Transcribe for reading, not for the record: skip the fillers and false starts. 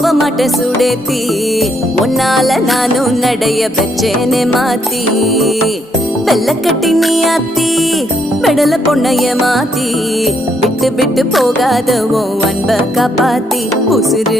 போக மாட்டேன் சுடேத்தி, உன்னால நானும் நடைய பெற்றேனே மாத்தி. வெள்ள கட்டி நீ ஆத்தி, பெடல பொண்ணைய மாத்தி, விட்டு விட்டு போகாத உன் அன்ப காப்பாத்தி. உசுறு